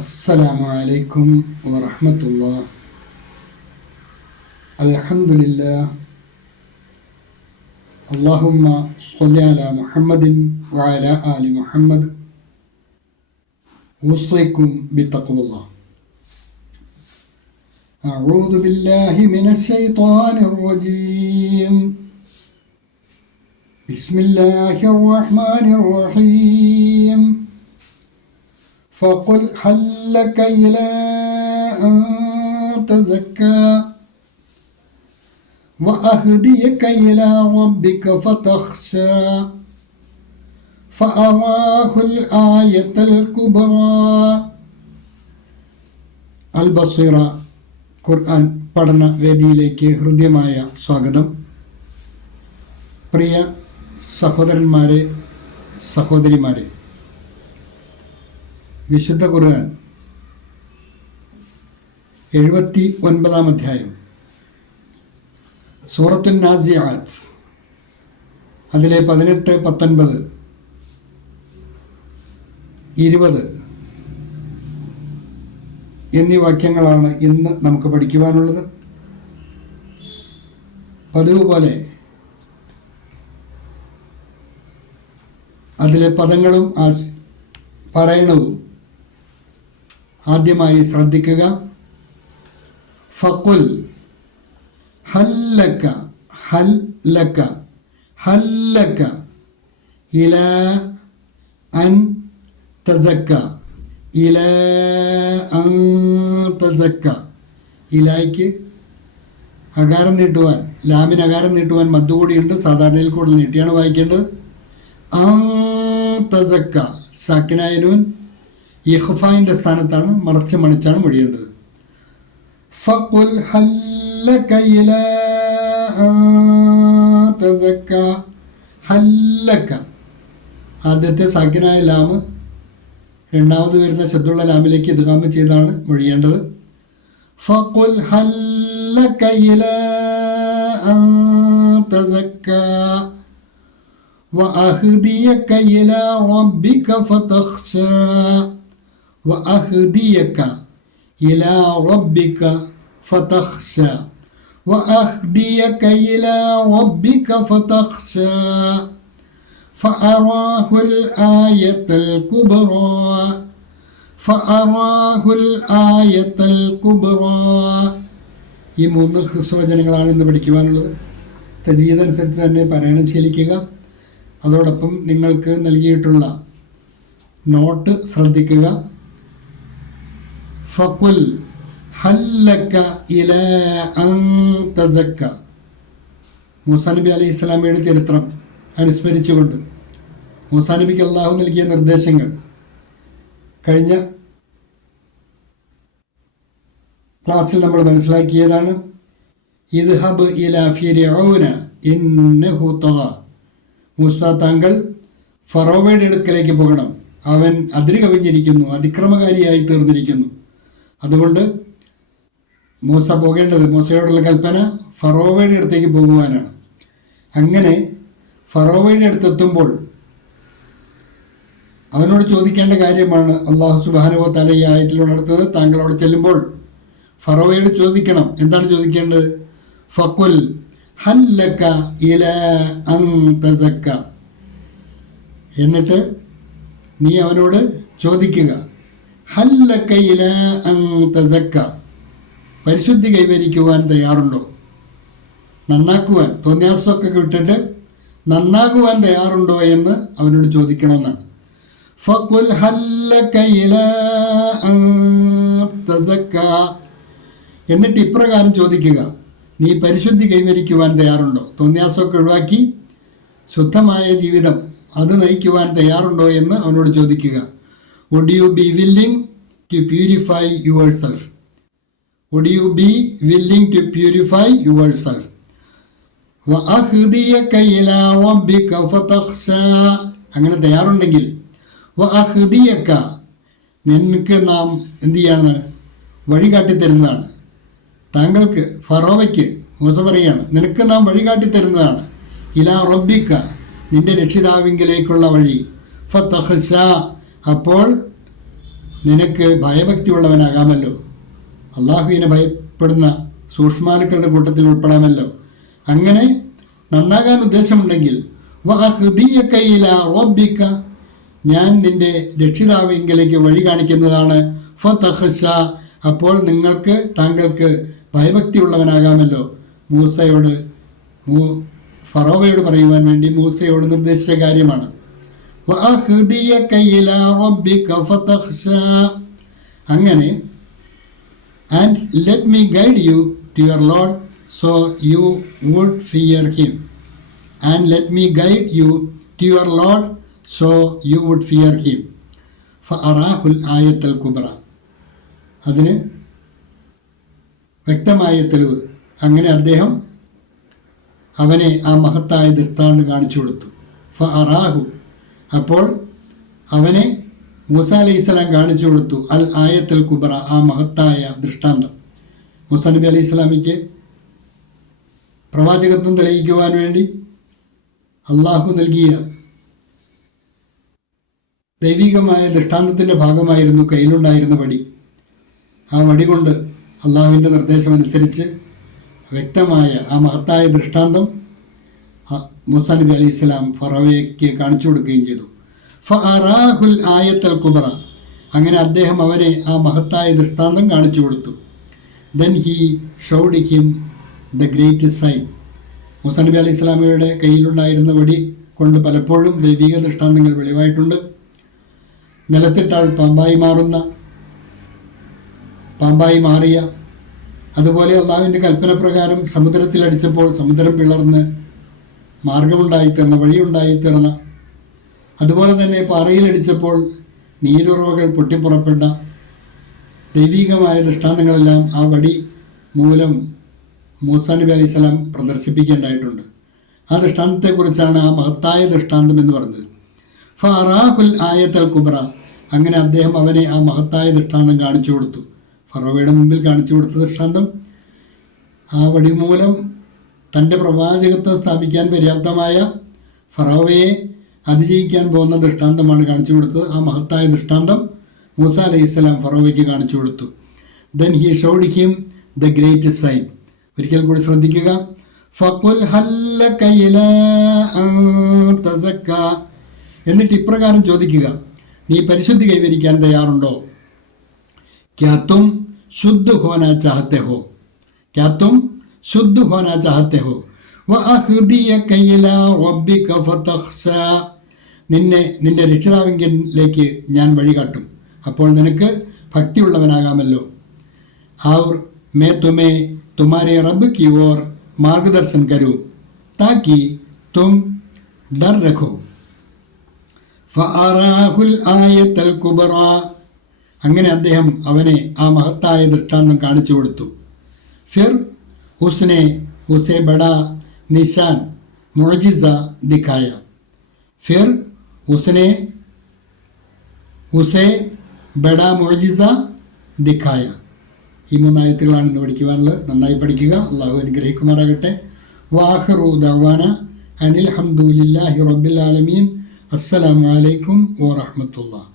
السلام عليكم ورحمة الله. الحمد لله. اللهم صل على محمد وعلى آل محمد. أوصيكم بتقوى الله. أعوذ بالله من الشيطان الرجيم. بسم الله الرحمن الرحيم. فقل هل لك إلى أن تزكى وأهديك إلى ربك فتخشى فأراه الآية الكبرى. അൽ ബസ്വീറ ഖുർആൻ പഠന വേദിയിലേക്ക് ഹൃദ്യമായ സ്വാഗതം. പ്രിയ സഹോദരന്മാരെ, സഹോദരിമാരെ, വിശുദ്ധ ഖുർആൻ 79 അധ്യായം സൂറത്തുൻ നാസിആത്ത്, അതിലെ 18, 19, 20 എന്നീ വാക്യങ്ങളാണ് ഇന്ന് നമുക്ക് പഠിക്കുവാനുള്ളത്. പതിവ് പോലെ അതിലെ പദങ്ങളും പറയണവും ആദ്യമായി ശ്രദ്ധിക്കുക. ഫഖുൽ ഹല്ലക ഹല്ലക ഹല്ലക ഇലാ അൻ തസക്ക ഇലാ അൻ തസക്ക. ഇലായ്ക്ക് അകാരം നീട്ടുവാൻ, ലാമിന് അകാരം നീട്ടുവാൻ മദ്ദുകൂടിയുണ്ട്. സാധാരണയിൽ കൂടുതൽ നീട്ടിയാണ് വായിക്കേണ്ടത്. അൻ തസക്ക സാക്കിനായനൂൻ ഇഖ്ഫായിൻ്റെ സ്ഥാനത്താണ്, മറച്ച് മണിച്ചാണ് മൊഴിയേണ്ടത്. ഫഖുൽ ഹല്ലക ഇലാ അൻ തസക്ക. ഹല്ലക ആദ്യത്തെ സാക്കിനായ ലാമ് രണ്ടാമത് വരുന്ന ശബ്ദുള്ള ലാമിലേക്ക് ഇദ്ഗാം ചെയ്താണ് മൊഴിയേണ്ടത്. ഫഖുൽ ഹല്ലക ഇലാ അൻ തസക്ക വഅഹ്ദിയക ഇലാ റബ്ബിക ഫതഖ്ശാ وأهديك إلى ربك فتخشى وأهديك إلى ربك فتخشى فأراه الآية الكبرى فأراه الآية الكبرى. ഈ 3 ഹ്രസ്വവചനങ്ങളാണ് ഇന്ന് പഠിക്കുവാനുള്ളത്. തജ്വീദ് അനുസരിച്ച് തന്നെ പാരായണം ശീലിക്കുക. അതോടൊപ്പം നിങ്ങൾക്ക് നൽകിയിട്ടുള്ള നോട്ട് ശ്രദ്ധിക്കുക. ഫഖുൽ ഹല്ലക ഇലാ അൻ തസക്ക. മൂസാ നബി അലൈഹി സ്വലാമയുടെ ചരിത്രം അനുസ്മരിച്ചുകൊണ്ട് മൂസാ നബിക്ക് അള്ളാഹു നൽകിയ നിർദ്ദേശങ്ങൾ കഴിഞ്ഞ ക്ലാസ്സിൽ നമ്മൾ മനസ്സിലാക്കിയതാണ്. ഇദ്ഹബ് ഇലാ ഫിർഔന ഇന്നഹു തഗ. മൂസ, താങ്കൾ ഫറോവയുടെ അടുക്കലേക്ക് പോകണം, അവൻ അതിര് കവിഞ്ഞിരിക്കുന്നു, അതിക്രമകാരിയായി തീർന്നിരിക്കുന്നു. അതുകൊണ്ട് മൂസ പോകേണ്ടത്, മൂസയോടുള്ള കൽപ്പന ഫറോവയുടെ അടുത്തേക്ക് പോകുവാനാണ്. അങ്ങനെ ഫറോവയുടെ അടുത്തെത്തുമ്പോൾ അവനോട് ചോദിക്കേണ്ട കാര്യമാണ് അല്ലാഹു സുബ്ഹാനഹു വ തആല ഈ ആയത്തിൽ ഉണർത്തുന്നത്. താങ്കൾ അവിടെ ചെല്ലുമ്പോൾ ഫറോവയോട് ചോദിക്കണം. എന്താണ് ചോദിക്കേണ്ടത്? ഫഖുൽ ഹല്ലക ഇലാ അൻ തസക്ക. എന്നിട്ട് നീ അവനോട് ചോദിക്കുക, ഹല്ലക ഇലാ അൻ തസക്ക, പരിശുദ്ധി കൈവരിക്കുവാൻ തയ്യാറുണ്ടോ? നന്നാക്കുവാൻ, തോന്നിയാസമൊക്കെ വിട്ടിട്ട് നന്നാകുവാൻ തയ്യാറുണ്ടോ എന്ന് അവനോട് ചോദിക്കണമെന്നാണ്. ഫഖുൽ ഹല്ലക ഇലാ അൻ തസക്ക. എന്നിട്ട് ഇപ്രകാരം ചോദിക്കുക, നീ പരിശുദ്ധി കൈവരിക്കുവാൻ തയ്യാറുണ്ടോ? തോന്നിയാസമൊക്കെ ഒഴിവാക്കി ശുദ്ധമായ ജീവിതം അത് നയിക്കുവാൻ തയ്യാറുണ്ടോ എന്ന് അവനോട് ചോദിക്കുക. Would you be willing to purify your self? Would you be willing to purify your self? വഅഹ്ദിയക ഇലാ റബ്ബിക ഫതഖ്ശാ. അങ്ങനെ തയ്യാറുണ്ടെങ്കിൽ വഅഹ്ദിയക, നിനക്ക് നാം എന്ത് ചെയ്യാണ്? വഴികാട്ടിത്തരുന്നതാണ്. താങ്കൾക്ക്, ഫറോവയ്ക്ക് മൂസ പറയാണ്, നിനക്ക് നാം വഴികാട്ടിത്തരുന്നതാണ്. ഇലാ റബ്ബിക, നിന്റെ രക്ഷിതാവിങ്കിലേക്കുള്ള വഴി. ഫതഖ്ശാ, അപ്പോൾ നിനക്ക് ഭയഭക്തിയുള്ളവനാകാമല്ലോ, അള്ളാഹുവിനെ ഭയപ്പെടുന്ന സൂക്ഷ്മാലുക്കളുടെ കൂട്ടത്തിൽ ഉൾപ്പെടാമല്ലോ. അങ്ങനെ നന്നാകാൻ ഉദ്ദേശമുണ്ടെങ്കിൽ ഞാൻ നിന്റെ രക്ഷിതാവിങ്കലേക്ക് വഴി കാണിക്കുന്നതാണ്. ഫതഖ്ശ, അപ്പോൾ താങ്കൾക്ക് ഭയഭക്തിയുള്ളവനാകാമല്ലോ. ഫറോവയോട് പറയുവാൻ വേണ്ടി മൂസയോട് നിർദ്ദേശിച്ച കാര്യമാണ്. അങ്ങനെ and let me guide you to your Lord so you would fear him. And let me guide you to your Lord so you would fear him. فأراه الآية الكبرى. അതിന് വ്യക്തമായ തെളിവ്. അങ്ങനെ അദ്ദേഹം അവനെ ആ മഹത്തായ ദൃഷ്ടാന്തം കാണിച്ചു കൊടുത്തു. ഫഅറാഹു, അപ്പോൾ അവനെ മൂസ അലൈഹിസ്സലാം കാണിച്ചു കൊടുത്തു അൽ ആയത്തുൽ കുബ്ര, ആ മഹത്തായ ദൃഷ്ടാന്തം. മൂസ നബി അലൈഹി സ്വലാമിക്ക് പ്രവാചകത്വം തെളിയിക്കുവാൻ വേണ്ടി അള്ളാഹു നൽകിയ ദൈവികമായ ദൃഷ്ടാന്തത്തിൻ്റെ ഭാഗമായിരുന്നു കയ്യിലുണ്ടായിരുന്ന വടി. ആ വടി കൊണ്ട് അള്ളാഹുവിൻ്റെ നിർദ്ദേശമനുസരിച്ച് വ്യക്തമായ ആ മഹത്തായ ദൃഷ്ടാന്തം മൂസ നബി അലൈഹി സ്വലാം ഫറോവയ്ക്ക് കാണിച്ചു കൊടുക്കുകയും ചെയ്തു. ഫഅറാഹുൽ ആയത്തുൽ കുബ്ര, അങ്ങനെ അദ്ദേഹം അവനെ ആ മഹത്തായ ദൃഷ്ടാന്തം കാണിച്ചു കൊടുത്തു. Then he showed him the great sign. മൂസ നബി അലൈഹി സ്വലാമയുടെ കയ്യിലുണ്ടായിരുന്ന വടി കൊണ്ട് പലപ്പോഴും ദൈവിക ദൃഷ്ടാന്തങ്ങൾ വെളിവായിട്ടുണ്ട്. നിലത്തിട്ടാൽ പാമ്പായി മാറിയ, അതുപോലെ അള്ളാഹുവിൻ്റെ കൽപ്പന പ്രകാരം സമുദ്രത്തിലടിച്ചപ്പോൾ സമുദ്രം പിളർന്ന് മാർഗമുണ്ടായിത്തീർന്ന, വഴിയുണ്ടായിത്തീർന്ന, അതുപോലെ തന്നെ പാറയിലടിച്ചപ്പോൾ നീരുറവകൾ പൊട്ടിപ്പുറപ്പെട്ട ദൈവികമായ ദൃഷ്ടാന്തങ്ങളെല്ലാം ആ വടി മൂലം മൂസ നബി അലൈഹി സ്വലാം പ്രദർശിപ്പിക്കേണ്ടതായിട്ടുണ്ട്. ആ ദൃഷ്ടാന്തത്തെക്കുറിച്ചാണ് ആ മഹത്തായ ദൃഷ്ടാന്തം എന്ന് പറഞ്ഞത്. ഫഅറാഹുൽ ആയത്തുൽ കുബ്ര, അങ്ങനെ അദ്ദേഹം അവനെ ആ മഹത്തായ ദൃഷ്ടാന്തം കാണിച്ചു കൊടുത്തു. ഫറോവയുടെ മുമ്പിൽ കാണിച്ചു കൊടുത്ത ദൃഷ്ടാന്തം ആ വടി മൂലം തൻ്റെ പ്രവാചകത്വം സ്ഥാപിക്കാൻ പര്യാപ്തമായ, ഫറോവയെ അതിജയിക്കാൻ പോകുന്ന ദൃഷ്ടാന്തമാണ് കാണിച്ചു കൊടുത്തത്. ആ മഹത്തായ ദൃഷ്ടാന്തം മൂസ അലൈഹിസ്സലാം ഫറോവയ്ക്ക് കാണിച്ചു കൊടുത്തു. Then he showed him the great sign. ഒരിക്കൽ കൂടി ശ്രദ്ധിക്കുക. ഫഖുൽ ഹല്ലക ഇലാ അൻ തസക്ക, എന്നിട്ട് ഇപ്രകാരം ചോദിക്കുക, നീ പരിശുദ്ധി കൈവരിക്കാൻ തയ്യാറുണ്ടോ? ക്യാ തും ശുദ്ധ ഹോനാ ചാഹത്തെ ഹോ, ക്യാ തും ശുദ്ധ ഹോനാ ചാഹത്തെ ഹോ വഅഹ്ദിയക ഇലാ റബ്ബിക ഫതഖ്ശ, നിന്റെ രക്ഷിതാവിങ്കലേക്ക് ഞാൻ വഴികാട്ടും, അപ്പോൾ നിനക്ക് ഭക്തിയുള്ളവനാകാമല്ലോ. और मैं तुम्हें तुम्हारे रब की ओर मार्गदर्शन करूं ताकि तुम डर रखो. ഫഅറാഹുൽ ആയത്തുൽ കുബ്ര, അങ്ങനെ അദ്ദേഹം അവനെ ആ മഹത്തായ ദൃഷ്ടാന്തം കാണിച്ചു കൊടുത്തു. ഫിർ ഉസ്നെ ബഡാ നിശാൻ മുഅ്ജിസ ദിഖായ. ഫിർ ഉസേ ബഡാ മുഅ്ജിസ ദിഖായ. ഈ മൂന്നായത്തുകളാണ് ഇന്ന് പഠിക്കുവാനുള്ളത്. നന്നായി പഠിക്കുക. അള്ളാഹു അനുഗ്രഹിക്കുമാറാകട്ടെ. വാഖിറു ദഅ്വാന അനിൽ ഹംദുലില്ലാഹി റബ്ബിൽ ആലമീൻ. അസ്സലാമു അലൈക്കും വറഹ്മത്തുള്ളാഹി.